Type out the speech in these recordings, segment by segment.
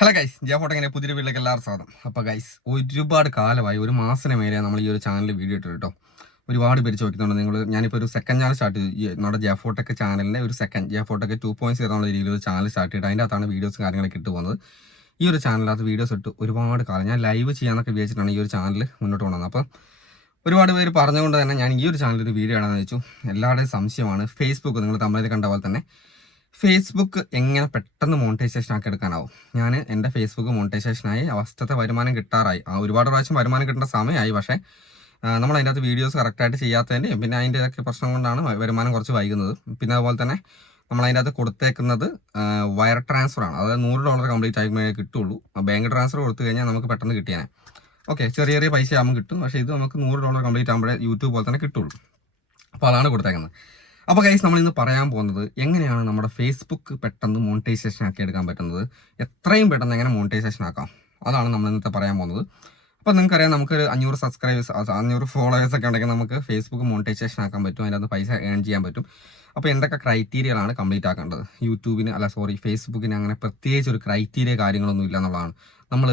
Hello guys, ഫോട്ടോങ്ങനെ പുതിയ വീട്ടിലേക്ക് എല്ലാവരും സ്വാഗതം. അപ്പോൾ ഗൈസ്, ഒരുപാട് കാലമായി, ഒരു മാസത്തിന് മേലെ നമ്മൾ ഈ ഒരു ചാനലിൽ വീഡിയോ ഇട്ടു കേട്ടോ. ഒരുപാട് പേര് ചോദിക്കുന്നുണ്ട്. ഞാനിപ്പോൾ ഒരു സെക്കൻഡ് ചാനൽ സ്റ്റാർട്ട് ചെയ്തു. നമ്മുടെ ജാഫോട്ടൊക്കെ ചാനലിൻ്റെ ഒരു സെക്കൻഡ് ജാഫോട്ടൊക്കെ 2.0 എന്നുള്ള രീതിയിൽ ഒരു ചാനൽ സ്റ്റാർട്ട് ചെയ്തിട്ട് അതിൻ്റെ അകത്താണ് വീഡിയോസും കാര്യങ്ങളൊക്കെ ഇട്ട് പോകുന്നത്. ഈ ഒരു ചാനലിനകത്ത് വീഡിയോസ് ഇട്ട് ഒരുപാട് കാലം ഞാൻ ലൈവ് ചെയ്യാനൊക്കെ വിചാരിച്ചിട്ടാണ് ഈ ഒരു ചാനൽ മുന്നോട്ട് കൊണ്ടുവന്നത്. അപ്പം ഒരുപാട് പേര് പറഞ്ഞുകൊണ്ട് തന്നെ ഞാൻ ഈ ഒരു ചാനലിൽ ഒരു വീഡിയോ ഇടാമെന്ന് വെച്ചു. എല്ലാവരുടെയും സംശയമാണ് ഫേസ്ബുക്ക്, നിങ്ങൾ തമ്മിൽ കണ്ട പോലെ തന്നെ ഫേസ്ബുക്ക് എങ്ങനെ പെട്ടെന്ന് മോണിറ്റൈസേഷൻ ആക്കി എടുക്കാനാവും. ഞാൻ എൻ്റെ ഫേസ്ബുക്ക് മോണിറ്റൈസേഷനായി അവസ്ഥത്തെ വരുമാനം കിട്ടാറായി. ഒരുപാട് പ്രാവശ്യം വരുമാനം കിട്ടേണ്ട സമയമായി. പക്ഷേ നമ്മൾ അതിൻ്റെ അകത്ത് വീഡിയോസ് കറക്റ്റായിട്ട് ചെയ്യാത്തതിൻ്റെയും പിന്നെ അതിൻ്റെ ഇതൊക്കെ പ്രശ്നം കൊണ്ടാണ് വരുമാനം കുറച്ച് വൈകുന്നത്. പിന്നെ അതുപോലെ തന്നെ നമ്മൾ അതിൻ്റെ അകത്ത് കൊടുത്തേക്കുന്നത് വയർ ട്രാൻസ്ഫറാണ്. അതായത് $100 കംപ്ലീറ്റ് ആയി കിട്ടുള്ളൂ. ബാങ്ക് ട്രാൻസ്ഫർ കൊടുത്തു കഴിഞ്ഞാൽ നമുക്ക് പെട്ടെന്ന് കിട്ടിയാൽ ഓക്കെ, ചെറിയ ചെറിയ പൈസ ആകുമ്പോൾ കിട്ടും. പക്ഷേ ഇത് നമുക്ക് $100 കംപ്ലീറ്റ് ആകുമ്പോഴേ യൂട്യൂബ് പോലെ തന്നെ കിട്ടുള്ളൂ. അപ്പോൾ അതാണ് കൊടുത്തേക്കുന്നത്. അപ്പോൾ ഗൈസ്, നമ്മളിന്ന് പറയാൻ പോകുന്നത് എങ്ങനെയാണ് നമ്മുടെ ഫേസ്ബുക്ക് പെട്ടെന്ന് മോണിറ്റൈസേഷൻ ആക്കി എടുക്കാൻ പറ്റുന്നത്, എത്രയും പെട്ടെന്ന് എങ്ങനെ മോണിറ്റൈസേഷൻ ആക്കാം, അതാണ് നമ്മൾ ഇന്നത്തെ പറയാൻ പോകുന്നത്. അപ്പോൾ നിങ്ങൾക്കറിയാം, നമുക്കൊരു 500 സബ്സ്ക്രൈബേഴ്സ് 500 ഫോളോവേഴ്സ് ഒക്കെ ഉണ്ടെങ്കിൽ നമുക്ക് ഫേസ്ബുക്ക് മോണിറ്റൈസേഷൻ ആക്കാൻ പറ്റും. അതിനകത്ത് പൈസ ഏൺ ചെയ്യാൻ പറ്റും. അപ്പോൾ എന്തൊക്കെ ക്രൈറ്റീരിയകളാണ് കംപ്ലീറ്റ് ആക്കേണ്ടത്? ഫേസ്ബുക്കിന് അങ്ങനെ പ്രത്യേകിച്ച് ഒരു ക്രൈറ്റീരിയ കാര്യങ്ങളൊന്നും ഇല്ല എന്നുള്ളതാണ്. നമ്മൾ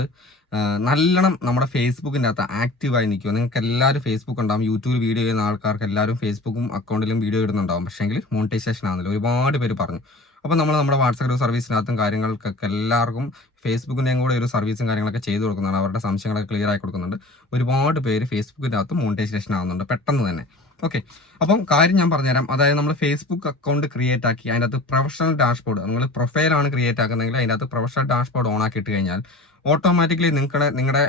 നല്ലോണം നമ്മുടെ ഫേസ്ബുക്കിൻ്റെ അകത്ത് ആക്റ്റീവായി നിൽക്കുക. നിങ്ങൾക്ക് എല്ലാവരും ഫേസ്ബുക്ക് ഉണ്ടാകും. യൂട്യൂബിൽ വീഡിയോ ചെയ്യുന്ന ആൾക്കാർക്ക് എല്ലാവരും ഫേസ്ബുക്കും അക്കൗണ്ടിലും വീഡിയോ ഇടുന്നുണ്ടാകും. പക്ഷേങ്കിൽ മോണിറ്റൈസേഷൻ ആകുന്നില്ല. ഒരുപാട് പേര് പറഞ്ഞു. അപ്പോൾ നമ്മുടെ വാട്സാപ്പ് സർവീസിനകത്തും കാര്യങ്ങൾക്കൊക്കെ എല്ലാവർക്കും ഫേസ്ബുക്കിൻ്റെയും കൂടെ ഒരു സർവീസും കാര്യങ്ങളൊക്കെ ചെയ്തു കൊടുക്കുന്നതാണ്. അവരുടെ സംശയങ്ങളൊക്കെ ക്ലിയർ ആയി കൊടുക്കുന്നുണ്ട്. ഒരുപാട് പേര് ഫേസ്ബുക്കിൻ്റെ അകത്ത് മോണിറ്റൈസേഷൻ ആകുന്നുണ്ട് പെട്ടെന്ന് തന്നെ. ഓക്കെ, അപ്പം കാര്യം ഞാൻ പറഞ്ഞുതരാം. അതായത് നമ്മൾ ഫേസ്ബുക്ക് അക്കൗണ്ട് ക്രിയേറ്റ് ആക്കി അതിൻ്റെ അകത്ത് പ്രൊഫഷണൽ ഡാഷ്ബോർഡ്, നിങ്ങൾ പ്രൊഫൈലാണ് ക്രിയേറ്റ് ആക്കുന്നതെങ്കിൽ അതിൻ്റെ അകത്ത് പ്രൊഫഷണൽ ഡാഷ്ബോർഡ് ഓൺ ആക്കി ഇട്ട് കഴിഞ്ഞാൽ ഓട്ടോമാറ്റിക്കലി നിങ്ങളുടെ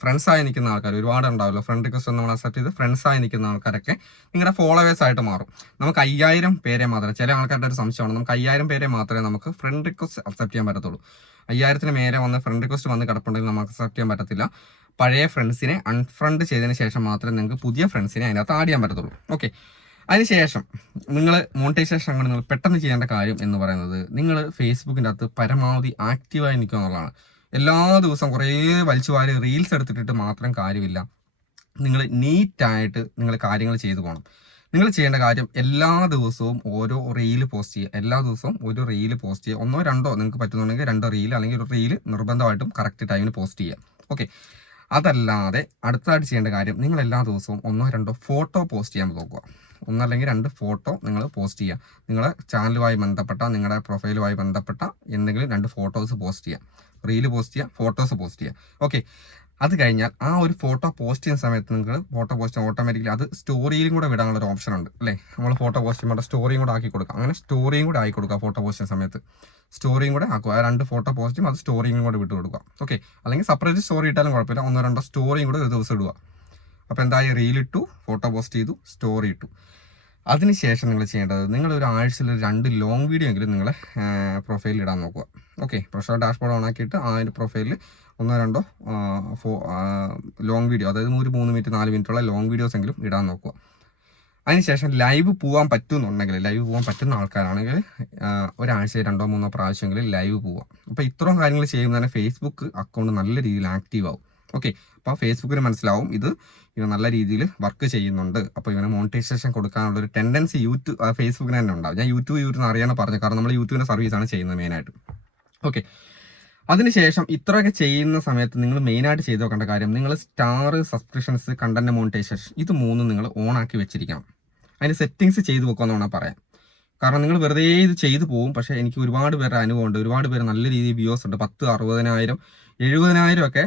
ഫ്രണ്ട്സായി നിൽക്കുന്ന ആൾക്കാർ ഒരുപാട് ഉണ്ടാവുമല്ലോ. ഫ്രണ്ട് റിക്വസ്റ്റ് നമ്മൾ അക്സെപ്റ്റ് ചെയ്ത് ഫ്രണ്ട്സായി നിൽക്കുന്ന ആൾക്കാരൊക്കെ നിങ്ങളുടെ ഫോളോവേഴ്സ് ആയിട്ട് മാറും. നമുക്ക് 5000 പേരെ മാത്രമേ, ചില ആൾക്കാരുടെ ഒരു സംശയമാണ്, നമുക്ക് 5000 പേരെ മാത്രമേ നമുക്ക് ഫ്രണ്ട് റിക്വസ്റ്റ് അക്സെപ്റ്റ് ചെയ്യാൻ പറ്റത്തുള്ളൂ. 5000-ന് മേലെ വന്ന് ഫ്രണ്ട് റിക്വസ്റ്റ് വന്ന് കിടപ്പുണ്ടെങ്കിൽ നമുക്ക് അക്സെപ്റ്റ് ചെയ്യാൻ പറ്റത്തില്ല. പഴയ ഫ്രണ്ട്സിനെ അൺഫ്രണ്ട് ചെയ്തതിന് ശേഷം മാത്രമേ നിങ്ങൾക്ക് പുതിയ ഫ്രണ്ട്സിനെ അതിനകത്ത് ആഡ് ചെയ്യാൻ പറ്റത്തുള്ളൂ. ഓക്കെ, അതിനുശേഷം നിങ്ങൾ മോണിറ്റൈസേഷൻ അങ്ങനെ നിങ്ങൾ പെട്ടെന്ന് ചെയ്യേണ്ട കാര്യം എന്ന് പറയുന്നത്, നിങ്ങൾ ഫേസ്ബുക്കിൻ്റെ അകത്ത് പരമാവധി ആക്റ്റീവായി നിൽക്കുക എന്നുള്ളതാണ്. എല്ലാ ദിവസവും കുറേ വലിച്ചു വാരി റീൽസ് എടുത്തിട്ട് മാത്രം കാര്യമില്ല. നിങ്ങൾ നീറ്റായിട്ട് നിങ്ങൾ കാര്യങ്ങൾ ചെയ്തു പോകണം. നിങ്ങൾ ചെയ്യേണ്ട കാര്യം, എല്ലാ ദിവസവും ഓരോ റീല് പോസ്റ്റ് ചെയ്യുക. എല്ലാ ദിവസവും ഒരു റീല് പോസ്റ്റ് ചെയ്യുക. 1 2 നിങ്ങൾക്ക് പറ്റുന്നുണ്ടെങ്കിൽ 2 റീൽ അല്ലെങ്കിൽ ഒരു റീല് നിർബന്ധമായിട്ടും കറക്റ്റ് ടൈമിന് പോസ്റ്റ് ചെയ്യുക. ഓക്കെ, അതല്ലാതെ അടുത്തതായിട്ട് ചെയ്യേണ്ട കാര്യം, നിങ്ങൾ എല്ലാ ദിവസവും 1 2 ഫോട്ടോ പോസ്റ്റ് ചെയ്യാൻ നോക്കുക. 1 അല്ലെങ്കിൽ 2 ഫോട്ടോ നിങ്ങൾ പോസ്റ്റ് ചെയ്യുക. നിങ്ങളുടെ ചാനലുമായി ബന്ധപ്പെട്ട, നിങ്ങളുടെ പ്രൊഫൈലുമായി ബന്ധപ്പെട്ട എന്തെങ്കിലും 2 ഫോട്ടോസ് പോസ്റ്റ് ചെയ്യുക. റീല് പോസ്റ്റ് ചെയ്യുക, ഫോട്ടോസ് പോസ്റ്റ് ചെയ്യുക. ഓക്കെ, അത് കഴിഞ്ഞാൽ ആ ഒരു ഫോട്ടോ പോസ്റ്റ് ചെയ്യുന്ന സമയത്ത് നിങ്ങൾ ഫോട്ടോ പോസ്റ്റ് ഓട്ടോമാറ്റിക്കലി അത് സ്റ്റോറിയിലും കൂടെ വിടാനുള്ള ഒരു ഓപ്ഷൻ ഉണ്ട് അല്ലേ. നമ്മൾ ഫോട്ടോ പോസ്റ്റ് ചെയ്യുമ്പോൾ സ്റ്റോറിയും കൂടെ ആക്കി കൊടുക്കുക. അങ്ങനെ സ്റ്റോറിയും കൂടെ ആക്കി കൊടുക്കുക. ഫോട്ടോ പോസ്റ്റ് ചെയ്യുന്ന സമയത്ത് സ്റ്റോറിയും കൂടെ ആക്കുക. 2 ഫോട്ടോ പോസ്റ്റ് ചെയ്യും, അത് സ്റ്റോറിയും കൂടെ വിട്ട് കൊടുക്കുക. ഓക്കെ, അല്ലെങ്കിൽ സെപ്പറേറ്റ് സ്റ്റോറി ഇട്ടാലും കുഴപ്പമില്ല. 1 2 സ്റ്റോറിയും കൂടെ ഒരു ദിവസം ഇടുക. അപ്പോൾ എന്തായി, റീലിട്ടു, ഫോട്ടോ പോസ്റ്റ് ചെയ്തു, സ്റ്റോറി ഇട്ടു. അതിനുശേഷം നിങ്ങൾ ചെയ്യേണ്ടത്, നിങ്ങൾ ഒരു ആഴ്ചയിൽ 2 ലോങ് വീഡിയോ എങ്കിലും നിങ്ങളെ പ്രൊഫൈലിൽ ഇടാൻ നോക്കുക. ഓക്കെ, പ്രൊഫഷണൽ ഡാഷ്ബോർഡ് ഓൺ ആക്കിയിട്ട് ആ ഒരു പ്രൊഫൈലിൽ 1 2 ലോങ് വീഡിയോ, അതായത് 3 മിനിറ്റ് 4 മിനിറ്റുള്ള ലോങ് വീഡിയോസ് എങ്കിലും ഇടാൻ നോക്കുക. അതിനുശേഷം ലൈവ് പോകാൻ പറ്റുമെന്നുണ്ടെങ്കിൽ, ലൈവ് പോകാൻ പറ്റുന്ന ആൾക്കാരാണെങ്കിൽ ഒരാഴ്ചയിൽ 2 3 പ്രാവശ്യമെങ്കിലും ലൈവ് പോവാം. അപ്പോൾ ഇത്രയും കാര്യങ്ങൾ ചെയ്യുമ്പോൾ തന്നെ ഫേസ്ബുക്ക് അക്കൗണ്ട് നല്ല രീതിയിൽ ആക്റ്റീവ് ആവും. ഓക്കെ, അപ്പോൾ ഫേസ്ബുക്കിന് മനസ്സിലാവും ഇത് നല്ല രീതിയിൽ വർക്ക് ചെയ്യുന്നുണ്ട്. അപ്പോൾ ഇവന് മോണിറ്റൈസേഷൻ കൊടുക്കാനുള്ള ഒരു ടെൻഡൻസി ഫേസ്ബുക്കിന് തന്നെ ഉണ്ടാവും. ഞാൻ യൂട്യൂബ് അറിയാൻ പറഞ്ഞു, കാരണം നമ്മൾ യൂട്യൂബിൻ്റെ സർവീസാണ് ചെയ്യുന്നത് മെയിനായിട്ട്. ഓക്കെ, അതിനുശേഷം ഇത്രയൊക്കെ ചെയ്യുന്ന സമയത്ത് നിങ്ങൾ മെയിനായിട്ട് ചെയ്ത് നോക്കേണ്ട കാര്യം, നിങ്ങൾ സ്റ്റാർ, സബ്സ്ക്രിപ്ഷൻസ്, കണ്ടന്റ് മോണിറ്റൈസേഷൻ, ഇത് 3 നിങ്ങൾ ഓൺ ആക്കി വെച്ചിരിക്കണം. അതിന് സെറ്റിങ്സ് ചെയ്ത് വെക്കുമെന്ന് വേണം പറയാം. കാരണം നിങ്ങൾ വെറുതെ ഇത് ചെയ്തു പോകും. പക്ഷേ എനിക്ക് ഒരുപാട് പേരുടെ അനുഭവമുണ്ട്. ഒരുപാട് പേര് നല്ല രീതിയിൽ വ്യൂസ് ഉണ്ട്. 10 60,000 70,000 ഒക്കെ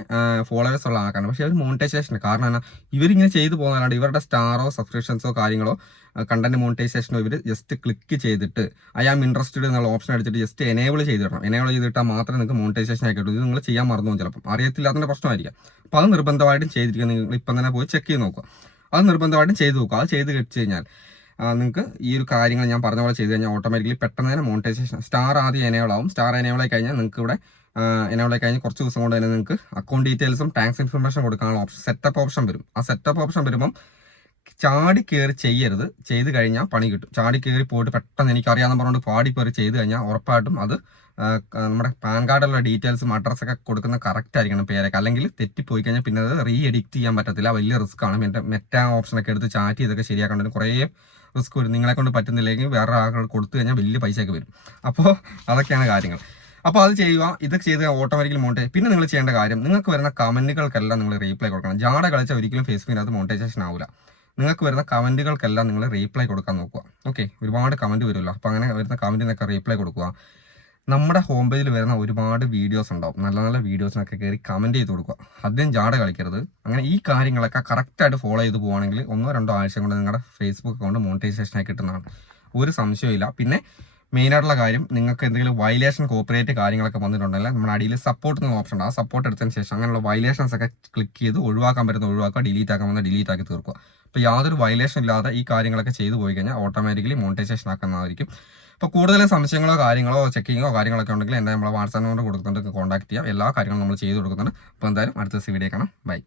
ഫോളോവേഴ്സ് ഉള്ള ആൾക്കാരാണ്. പക്ഷേ അവർ മോണിറ്റൈസേഷൻ, കാരണം എന്നാൽ ഇവരിങ്ങനെ ചെയ്തു പോകുന്നതാണ്. ഇവരുടെ സ്റ്റാറോ സബ്സ്ക്രിപ്ഷൻസോ കാര്യങ്ങളോ കണ്ടന്റ് മോണിറ്റൈസേഷനോ ഇവർ ജസ്റ്റ് ക്ലിക്ക് ചെയ്തിട്ട് ഐ ആം ഇൻട്രസ്റ്റഡ് എന്നുള്ള ഓപ്ഷൻ എടുത്തിട്ട് ജസ്റ്റ് എനേബിൾ ചെയ്തിടണം. എനേബിൾ ചെയ്തിട്ടാൽ മാത്രമേ നിങ്ങൾക്ക് മോണിറ്റൈസേഷൻ ആക്കി കിട്ടും. ഇത് നിങ്ങൾ ചെയ്യാൻ മറന്നു പോകും, ചിലപ്പം അറിയത്തില്ലാത്തതിൻ്റെ പ്രശ്നമായിരിക്കാം. അപ്പോൾ അത് നിർബന്ധമായിട്ടും ചെയ്തിരിക്കുക. നിങ്ങൾ ഇപ്പം തന്നെ പോയി ചെക്ക് ചെയ്ത് നോക്കുക. അത് നിർബന്ധമായിട്ടും ചെയ്ത് നോക്കുക. അത് ചെയ്ത് വെച്ച് കഴിഞ്ഞാൽ നിങ്ങൾക്ക് ഈ ഒരു കാര്യങ്ങൾ ഞാൻ പറഞ്ഞ പോലെ ചെയ്ത് കഴിഞ്ഞാൽ ഓട്ടോമാറ്റിക്കലി പെട്ടെന്ന് തന്നെ മോണിറ്റൈസേഷൻ സ്റ്റാർ ആദ്യം എനേബിൾ ആവും. സ്റ്റാർ എനേബിൾ ആയി കഴിഞ്ഞാൽ നിങ്ങൾക്ക് ഇവിടെ എനേബിൾ ആയി കഴിഞ്ഞാൽ കുറച്ച് ദിവസം കൊണ്ട് തന്നെ നിങ്ങൾക്ക് അക്കൗണ്ട് ഡീറ്റെയിൽസും ടാക്സ് ഇൻഫർമേഷൻ കൊടുക്കാനുള്ള ഓപ്ഷൻ, സെറ്റപ്പ് ഓപ്ഷൻ വരും. ആ സെറ്റപ്പ് ഓപ്ഷൻ വരുമ്പം ചാടി കയറി ചെയ്യരുത്. ചെയ്ത് കഴിഞ്ഞാൽ പണി കിട്ടും. ചാടി കയറി പോയിട്ട് പെട്ടെന്ന് എനിക്കറിയാമെന്ന് പറഞ്ഞുകൊണ്ട് പാടി കയറി ചെയ്ത് കഴിഞ്ഞാൽ ഉറപ്പായിട്ടും അത് നമ്മുടെ പാൻ കാർഡിലുള്ള ഡീറ്റെയിൽസും അഡ്രസ്സൊക്കെ കൊടുക്കുന്ന കറക്റ്റ് ആയിരിക്കണം, പേരൊക്കെ. അല്ലെങ്കിൽ തെറ്റിപ്പോയി കഴിഞ്ഞാൽ പിന്നെ അത് എഡിറ്റ് ചെയ്യാൻ പറ്റത്തില്ല. വലിയ റിസ്ക് ആണ്. മെറ്റ ഓപ്ഷനൊക്കെ എടുത്ത് ചാറ്റ് ചെയ്തൊക്കെ ശരിയാക്കേണ്ടത് കുറേ റിസ്ക് വരും. നിങ്ങളെ കൊണ്ട് പറ്റുന്നില്ലെങ്കിൽ വേറെ ആളുകൾ കൊടുത്തു കഴിഞ്ഞാൽ വലിയ പൈസയൊക്കെ വരും. അപ്പോൾ അതൊക്കെയാണ് കാര്യങ്ങൾ. അപ്പോൾ അത് ചെയ്യുക, ഇത് ചെയ്ത് ഓട്ടോമാറ്റിക്കലി മോണിറ്റൈസ്. പിന്നെ നിങ്ങൾ ചെയ്യേണ്ട കാര്യം, നിങ്ങൾക്ക് വരുന്ന കമന്റുകൾക്കെല്ലാം നിങ്ങൾ റീപ്ലൈ കൊടുക്കണം. ജാട കളിച്ചാൽ ഒരിക്കലും ഫേസ്ബുക്കിനകത്ത് മോണിറ്റൈസേഷൻ ആവില്ല. നിങ്ങൾക്ക് വരുന്ന കമന്റുകൾക്കെല്ലാം നിങ്ങൾ റീപ്ലൈ കൊടുക്കാൻ നോക്കുക. ഓക്കെ, ഒരുപാട് കമന്റ് വരുമല്ലോ, അപ്പോൾ അങ്ങനെ വരുന്ന കമന്റിനൊക്കെ റീപ്ലൈ കൊടുക്കുക. നമ്മുടെ ഹോം പേജിൽ വരുന്ന ഒരുപാട് വീഡിയോസ് ഉണ്ടാവും, നല്ല നല്ല വീഡിയോസിനൊക്കെ കയറി കമന്റ് ചെയ്ത് കൊടുക്കുക. ആദ്യം ജാട കളിക്കരുത്. അങ്ങനെ ഈ കാര്യങ്ങളൊക്കെ കറക്റ്റായിട്ട് ഫോളോ ചെയ്ത് പോവുകയാണെങ്കിൽ 1-2 ആഴ്ച കൊണ്ട് നിങ്ങളുടെ ഫേസ്ബുക്ക് അക്കൗണ്ട് മോണിറ്റൈസേഷനായി കിട്ടുന്നതാണ്, ഒരു സംശയമില്ല. പിന്നെ മെയിനായിട്ടുള്ള കാര്യം, നിങ്ങൾക്ക് എന്തെങ്കിലും വയലേഷൻ കോപ്പറേറ്റ് കാര്യങ്ങളൊക്കെ വന്നിട്ടുണ്ടെങ്കിൽ നമ്മുടെ അടിയിൽ സപ്പോർട്ട് എന്ന ഓപ്ഷൻ ഉണ്ട്. ആ സപ്പോർട്ട് എടുത്തതിന് ശേഷം അങ്ങനെയുള്ള വയലേഷൻസ് ഒക്കെ ക്ലിക്ക് ചെയ്ത് ഒഴിവാക്കാൻ പറ്റുന്ന ഒഴിവാക്കുക, ഡിലീറ്റ് ആക്കാൻ വന്നാൽ ഡിലീറ്റ് ആക്കി തീർക്കുക. അപ്പോൾ യാതൊരു വയലേഷൻ ഇല്ലാതെ ഈ കാര്യങ്ങളൊക്കെ ചെയ്തു പോയി കഴിഞ്ഞാൽ ഓട്ടോമാറ്റിക്കലി മോണിറ്റൈസേഷൻ ആക്കുന്നതായിരിക്കും. അപ്പോൾ കൂടുതൽ സംശയങ്ങളോ കാര്യങ്ങളോ ചെക്കിങ്ങോ കാര്യങ്ങളൊക്കെ ഉണ്ടെങ്കിൽ എൻ്റെ നമ്മളെ വാട്സാപ്പ് നമ്പർ കൊടുക്കുന്നുണ്ട്, കോൺടാക്ട് ചെയ്യാം. എല്ലാ കാര്യങ്ങളും നമ്മൾ ചെയ്ത് കൊടുക്കുന്നുണ്ട്. അപ്പോൾ എന്തായാലും അടുത്ത വീഡിയോ കാണാം. ബൈ.